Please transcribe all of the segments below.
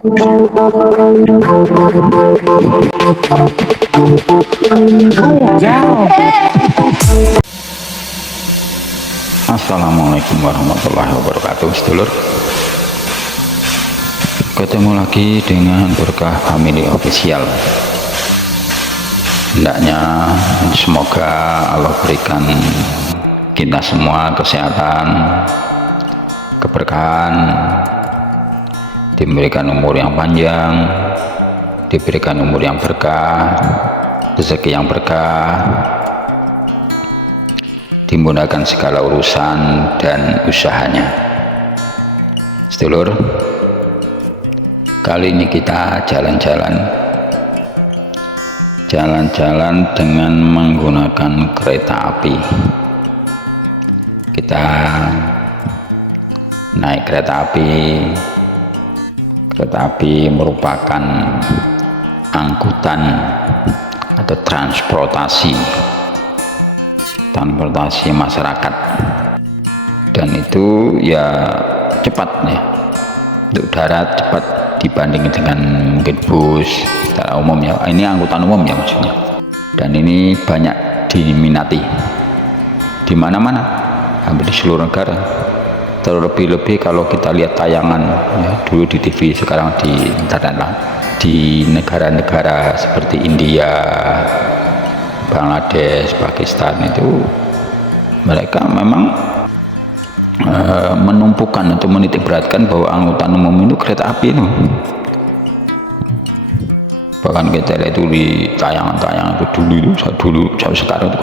Assalamualaikum warahmatullahi wabarakatuh. Sedulur, ketemu lagi dengan Berkah Family Official. Hendaknya semoga Allah berikan kita semua kesehatan, keberkahan, diberikan umur yang panjang, diberikan umur yang berkah, rezeki yang berkah, dimudahkan segala urusan dan usahanya. Sedulur, kali ini kita jalan-jalan dengan menggunakan kereta api. Kita naik kereta api. Kereta api merupakan angkutan atau transportasi masyarakat, dan itu ya cepat ya, untuk darat cepat dibanding dengan mungkin bus secara umum ya. Ini angkutan umum ya maksudnya, dan ini banyak diminati di mana-mana, hampir di seluruh negara. Terlebih-lebih kalau kita lihat tayangan ya, dulu di TV, sekarang di internet lah, di negara-negara seperti India, Bangladesh, Pakistan, itu mereka memang menumpukan atau menitik beratkan bahwa angkutan umum itu kereta api itu. Bahkan kita lihat itu di tayangan-tayangan itu dulu sampai sekarang itu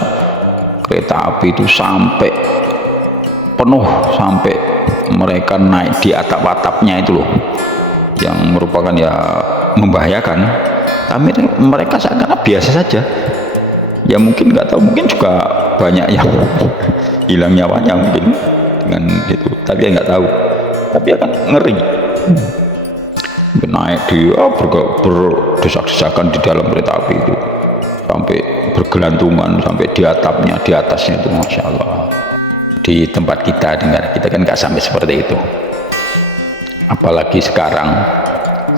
kereta api itu sampai penuh, sampai mereka naik di atap-atapnya itu loh, yang merupakan ya membahayakan. Tapi mereka seakan-akan biasa saja ya, mungkin nggak tahu, mungkin juga banyak yang hilang nyawanya mungkin dengan itu, tapi ya nggak tahu. Tapi akan ngeri naik di berdesak-desakan di dalam kereta api itu, sampai bergelantungan sampai di atapnya, di atasnya itu. Masya Allah, di tempat kita dengar, kita kan nggak sampai seperti itu. Apalagi sekarang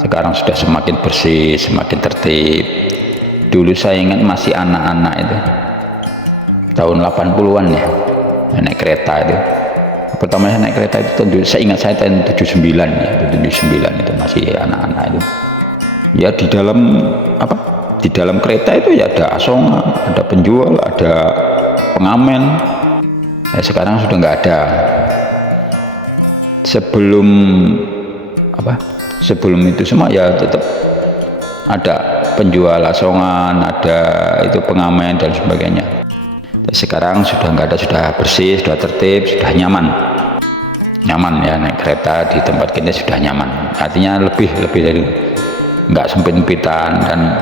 sudah semakin bersih, semakin tertib. Dulu saya ingat masih anak-anak itu, tahun 80-an ya, naik kereta itu. Pertama saya naik kereta itu, saya ingat saya tahun 79 ya, 79 itu masih anak-anak itu. Ya di dalam kereta itu ya ada asongan, ada penjual, ada pengamen. Ya, sekarang sudah nggak ada. Sebelum itu semua ya tetap ada penjual asongan, ada itu pengamen dan sebagainya. Sekarang sudah nggak ada, sudah bersih, sudah tertib, sudah nyaman ya, naik kereta di tempat kita sudah nyaman. Artinya lebih dari nggak sempit-sempitan, dan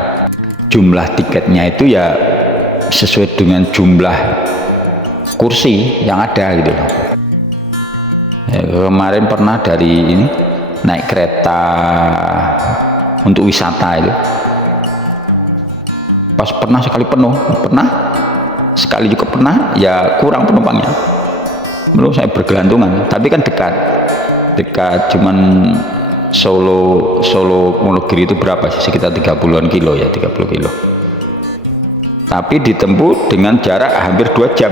jumlah tiketnya itu ya sesuai dengan jumlah kursi yang ada gitu loh. Ya, kemarin pernah dari ini naik kereta untuk wisata itu, pas pernah sekali penuh, sekali juga pernah ya kurang penumpangnya, belum saya bergelantungan. Tapi kan dekat cuman Solo Wonogiri itu berapa sih, sekitar 30-an kilo ya, 30 kilo, tapi ditempuh dengan jarak hampir 2 jam,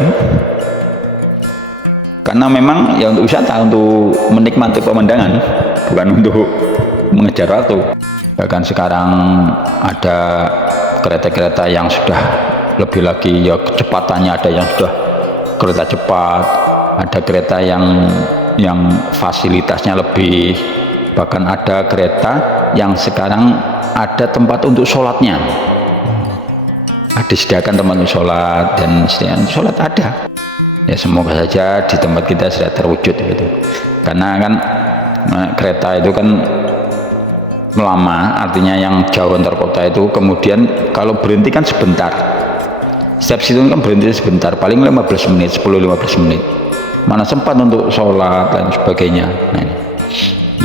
karena memang ya untuk wisata, untuk menikmati pemandangan, bukan untuk mengejar waktu. Bahkan sekarang ada kereta-kereta yang sudah lebih lagi ya kecepatannya, ada yang sudah kereta cepat, ada kereta yang fasilitasnya lebih, bahkan ada kereta yang sekarang ada tempat untuk sholatnya, disediakan tempat untuk sholat, dan sholat ada. Ya semoga saja di tempat kita sudah terwujud gitu, karena kan kereta itu kan lama, artinya yang jauh antar kota itu, kemudian kalau berhenti kan sebentar, setiap situ kan berhenti sebentar, paling 15 menit, 10-15 menit, mana sempat untuk sholat dan sebagainya. Nah,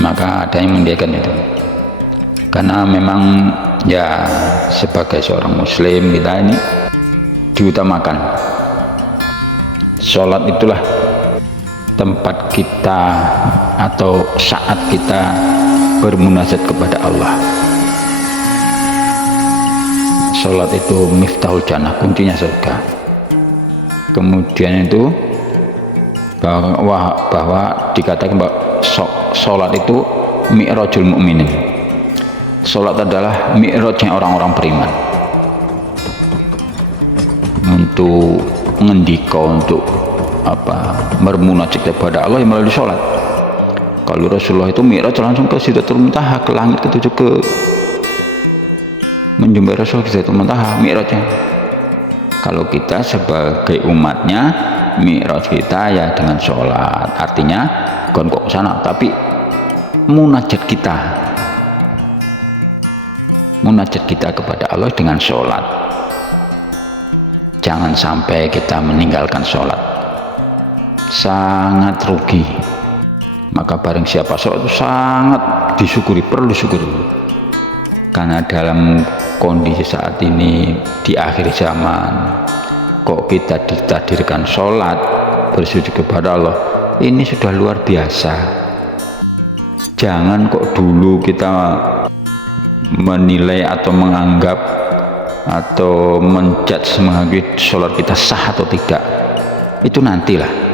maka ada yang menyediakan itu, karena memang ya sebagai seorang muslim kita ini diutamakan sholat, itulah tempat kita atau saat kita bermunajat kepada Allah. Sholat itu miftahul jannah, kuncinya surga. Kemudian itu bahwa dikatakan bahwa sholat itu mi'rajul mu'minin. Sholat adalah mi'rajnya orang-orang beriman. Untuk ngendika, untuk bermunajat kepada Allah yang melalui sholat. Kalau Rasulullah itu mi'raj langsung ke Sidratul Muntaha, ke langit ketujuh, ke menjumpai Rasul ke Sidratul Muntaha, mi'rajnya. Kalau kita sebagai umatnya, mi'raj kita ya dengan sholat. Artinya bukan kok ke sana, tapi munajat kita kepada Allah dengan sholat. Jangan sampai kita meninggalkan sholat, sangat rugi. Maka barang siapa sholat itu sangat disyukuri, perlu syukur. Karena dalam kondisi saat ini di akhir zaman, kok kita ditakdirkan sholat bersujud kepada Allah, ini sudah luar biasa. Jangan kok dulu kita menilai atau menganggap atau menjudge menghakimi sholat kita sah atau tidak, itu nantilah.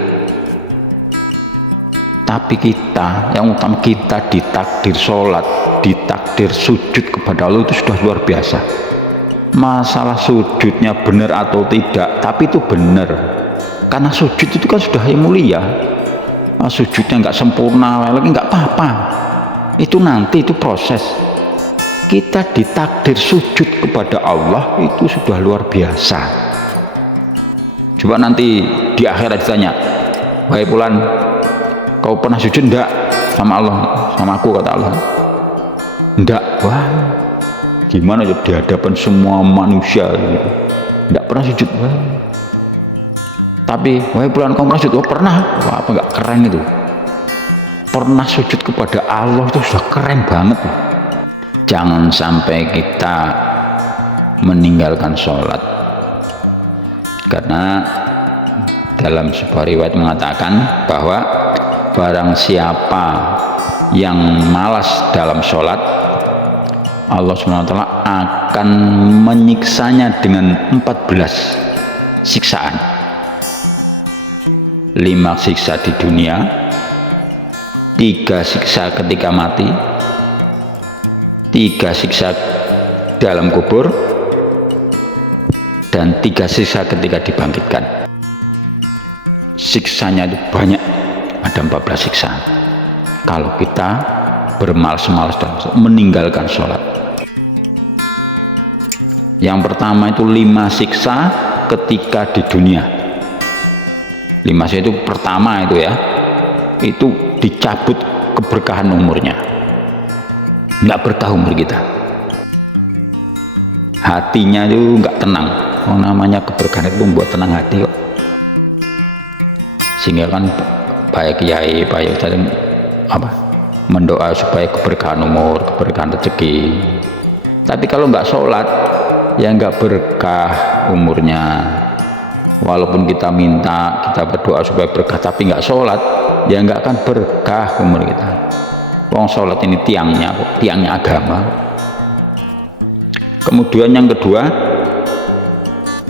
Tapi kita, yang utama kita ditakdir sholat, ditakdir sujud kepada Allah, itu sudah luar biasa. Masalah sujudnya benar atau tidak, tapi itu benar, karena sujud itu kan sudah yang mulia. Sujudnya nggak sempurna lagi nggak apa-apa, itu nanti, itu proses. Kita ditakdir sujud kepada Allah, itu sudah luar biasa. Coba nanti di akhirat ditanya, wahai fulan, kau pernah sujud enggak sama Allah, sama aku, kata Allah. Enggak. Wah, gimana ya di hadapan semua manusia gitu. Enggak pernah sujud. Wah. Tapi wahai fulan, kau pernah sujud? Oh pernah. Wah, apa enggak keren itu? Pernah sujud kepada Allah itu sudah keren banget. Jangan sampai kita meninggalkan sholat, karena dalam sebuah riwayat mengatakan bahwa barang siapa yang malas dalam sholat, Allah SWT akan menyiksanya dengan 14 siksaan. 5 siksa di dunia, 3 siksa ketika mati, 3 siksa dalam kubur, dan 3 siksa ketika dibangkitkan. Siksanya itu banyak, ada 14 siksa kalau kita bermalas-malas dan meninggalkan sholat. Yang pertama itu 5 siksa ketika di dunia. 5 siksa itu pertama itu ya, itu dicabut keberkahan umurnya, nggak berkah umur kita. Hatinya itu nggak tenang. Namanya keberkahan itu membuat tenang hati kok. Sehingga kan baik kiai, baik ustadz mendoa supaya keberkahan umur, keberkahan rezeki. Tapi kalau nggak sholat, ya nggak berkah umurnya. Walaupun kita minta, kita berdoa supaya berkah, tapi nggak sholat, ya nggak akan berkah umur kita. Wong sholat ini tiangnya agama. Kemudian yang kedua,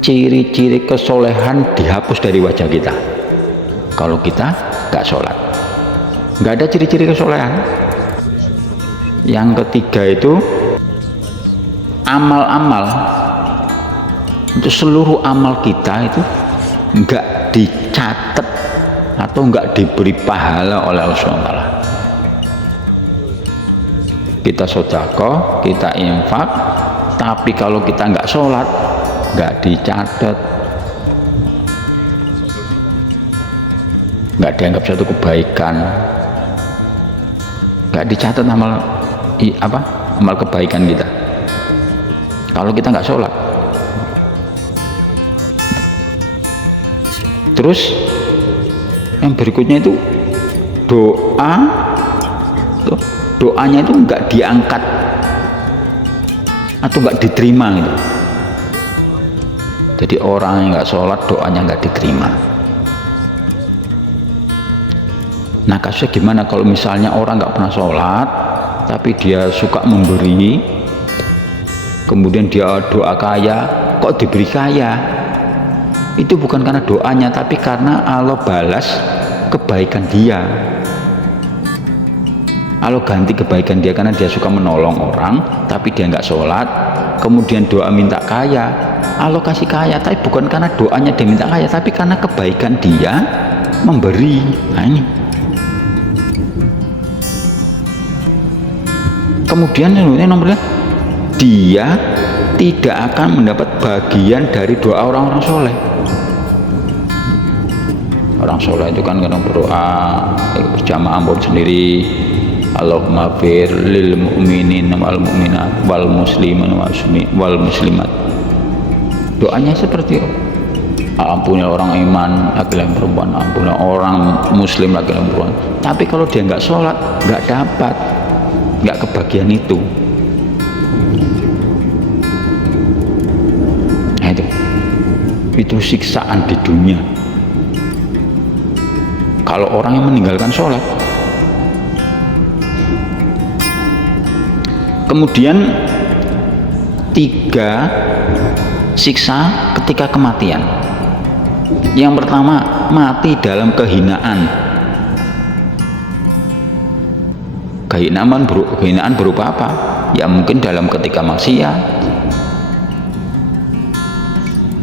ciri-ciri kesolehan dihapus dari wajah kita kalau kita nggak sholat. Nggak ada ciri-ciri kesolehan. Yang ketiga itu amal-amal, untuk seluruh amal kita itu nggak dicatat atau nggak diberi pahala oleh Allah SWT. Kita sedekah, kita infak, tapi kalau kita nggak sholat, nggak dicatat, nggak dianggap satu kebaikan, nggak dicatat amal kebaikan kita kalau kita nggak sholat. Terus yang berikutnya itu doanya itu nggak diangkat atau nggak diterima gitu. Jadi orang yang nggak sholat, doanya nggak diterima. Nah kasusnya gimana kalau misalnya orang nggak pernah sholat tapi dia suka memberi, kemudian dia doa kaya, kok diberi kaya, itu bukan karena doanya, tapi karena Allah balas kebaikan dia. Allah ganti kebaikan dia karena dia suka menolong orang, tapi dia nggak sholat, kemudian doa minta kaya, Allah kasih kaya, tapi bukan karena doanya dia minta kaya, tapi karena kebaikan dia memberi. Nah ini. Kemudian ini nomornya, dia tidak akan mendapat bagian dari doa orang-orang soleh. Orang soleh itu kan kadang berdoa berjamaah pun sendiri, Allahumma fir lil mu'minin wal mu'minat wal muslimin wal muslimat. Doanya seperti itu. Ampunilah orang iman laki-laki perempuan, ampunilah orang muslim laki-laki perempuan. Tapi kalau dia nggak sholat, nggak dapat, nggak kebagian itu. Nah, itu siksaan di dunia. Kalau orang yang meninggalkan sholat. Kemudian 3 siksa ketika kematian. Yang pertama, mati dalam kehinaan. Kehinaan berupa apa? Ya mungkin dalam ketika maksiat,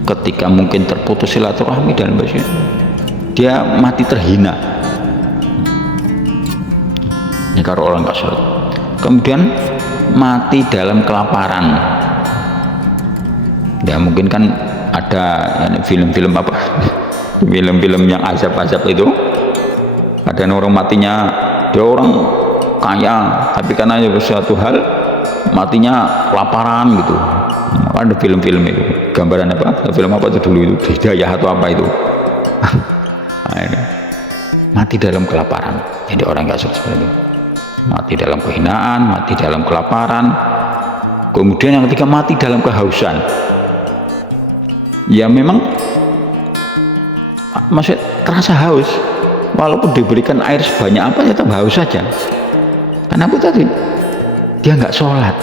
ketika mungkin terputus silaturahmi dan sebagainya, dia mati terhina. Ini kalau orang nggak sholat. Kemudian mati dalam kelaparan. Ya mungkin kan ada film-film apa, film-film yang azab-azab itu, ada orang matinya, dia orang kaya, tapi karena suatu hal matinya kelaparan gitu. Ada film-film itu, gambaran apa, film apa itu dulu itu, Hidayah atau apa itu. Mati dalam kelaparan. Jadi orang nggak sholat seperti itu, mati dalam kehinaan, mati dalam kelaparan. Kemudian yang ketiga, mati dalam kehausan. Ya memang masih terasa haus, walaupun diberikan air sebanyak apa tetap haus saja. Kenapa tadi? Dia nggak sholat,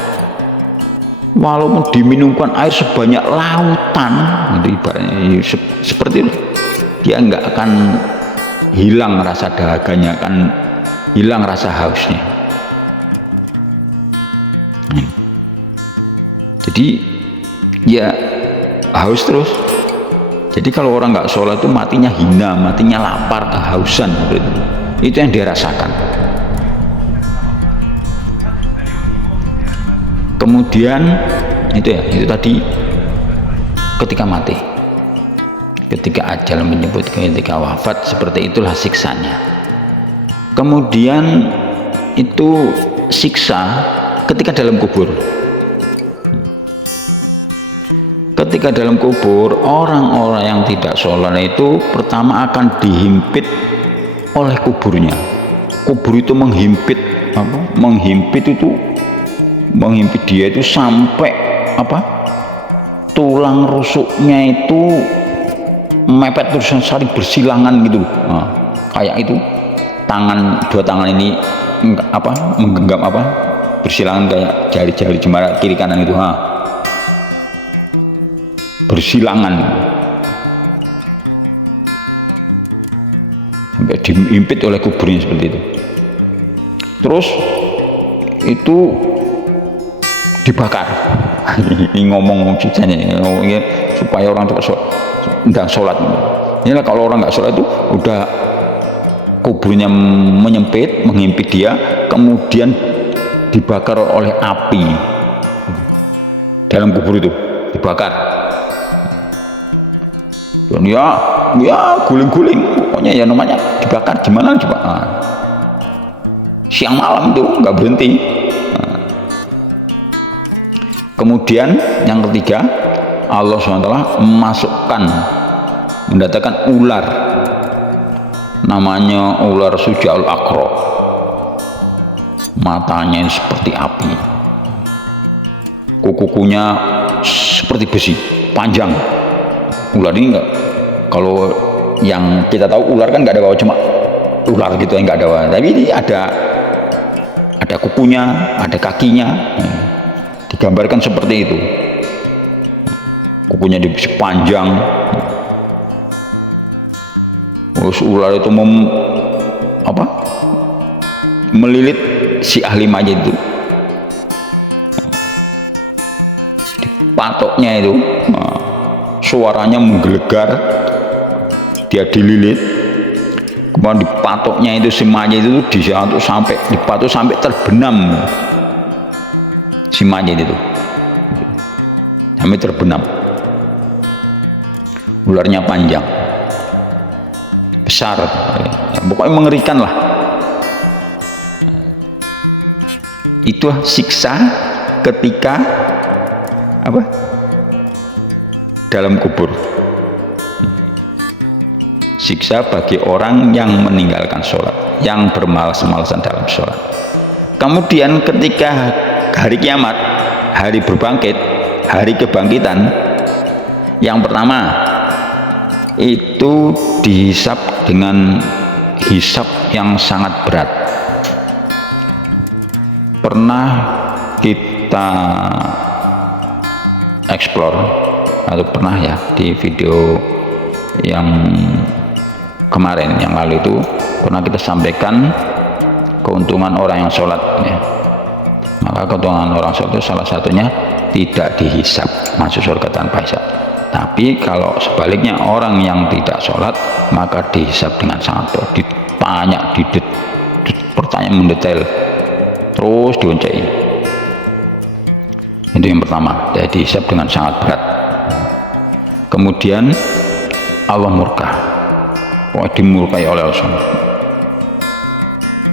walaupun diminumkan air sebanyak lautan, ibaratnya seperti itu, dia nggak akan hilang rasa dahaganya, akan hilang rasa hausnya. Jadi ya haus terus. Jadi kalau orang nggak sholat itu matinya hina, matinya lapar, kehausan, itu yang dia rasakan. Kemudian itu tadi ketika mati, ketika ajal menyebut, ketika wafat, seperti itulah siksanya. Kemudian itu siksa ketika dalam kubur. Ketika dalam kubur, orang-orang yang tidak sholat itu pertama akan dihimpit oleh kuburnya. Kubur itu menghimpit dia itu sampai tulang rusuknya itu mepet terus, saling bersilangan gitu. Nah, kayak itu dua tangan ini menggenggam bersilangan kayak jari-jari jemara kiri kanan itu. Bersilangan sampai diimpit oleh kuburnya seperti itu. Terus itu dibakar. Ini ngomong ceritanya supaya orang cepat sholat. Inilah kalau orang nggak sholat itu udah kuburnya menyempit, mengimpit dia, kemudian dibakar oleh api dalam kubur itu, dibakar. Dan ya guling-guling, pokoknya ya namanya dibakar gimana coba. Siang malam itu nggak berhenti. Kemudian yang ketiga, Allah SWT mendatangkan ular, namanya ular Sujaul Aqra. Matanya seperti api, kukunya seperti besi, panjang. Ular ini enggak, kalau yang kita tahu ular kan nggak ada bawa, cuma ular gitu yang nggak ada bawa, tapi ini ada ada kukunya, ada kakinya, digambarkan seperti itu. Kukunya panjang, terus ular itu melilit si ahli mayit itu, dipatoknya itu, suaranya menggelegar, dia dililit, kemudian dipatoknya itu si mayit itu dipatok sampai terbenam si mayit itu, sampai terbenam. Ularnya panjang, besar, pokoknya mengerikan lah. Itu siksa ketika dalam kubur, siksa bagi orang yang meninggalkan sholat, yang bermalas-malasan dalam sholat. Kemudian ketika hari kiamat, hari berbangkit, hari kebangkitan, yang pertama itu dihisab dengan hisab yang sangat berat. Pernah kita explore atau pernah ya di video yang kemarin yang lalu itu pernah kita sampaikan keuntungan orang yang sholat ya. Maka keuntungan orang sholat itu salah satunya tidak dihisab, masuk surga tanpa hisab. Tapi kalau sebaliknya orang yang tidak sholat maka dihisab dengan sangat berat, ditanya, pertanyaan mendetail, terus dioncai. Itu yang pertama, jadi dihisab dengan sangat berat. Kemudian Allah murka, dimurkai oleh Allah.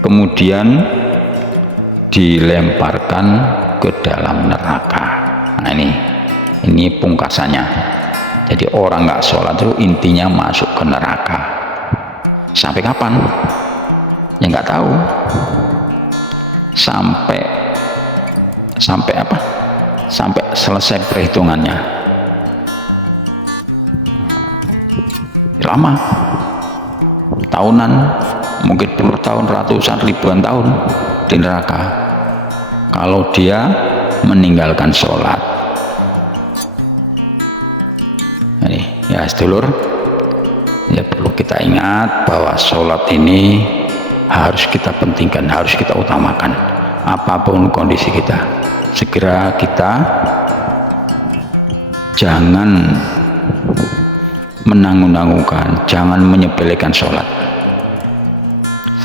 Kemudian dilemparkan ke dalam neraka. Nah ini pungkasannya. Jadi orang nggak sholat itu intinya masuk ke neraka. Sampai kapan? Ya nggak tahu. Sampai selesai perhitungannya. Lama, tahunan, mungkin puluh tahun, ratusan, ribuan tahun di neraka. Kalau dia meninggalkan sholat. Ya sedulur, ya perlu kita ingat bahwa sholat ini harus kita pentingkan, harus kita utamakan apapun kondisi kita. Segera kita jangan menanggung-nanggungkan, jangan menyepelekan sholat.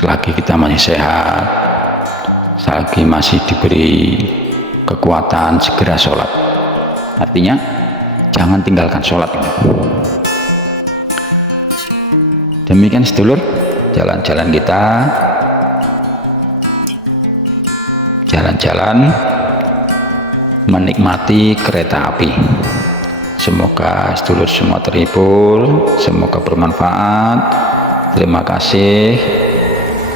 Selagi kita masih sehat, selagi masih diberi kekuatan, segera sholat. Artinya jangan tinggalkan sholat. Demikian sedulur, jalan-jalan kita, jalan-jalan menikmati kereta api. Semoga sedulur semua terhibur, semoga bermanfaat. Terima kasih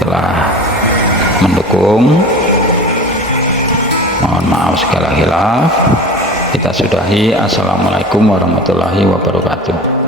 telah mendukung. Mohon maaf segala khilaf. Kita sudahi. Assalamualaikum warahmatullahi wabarakatuh.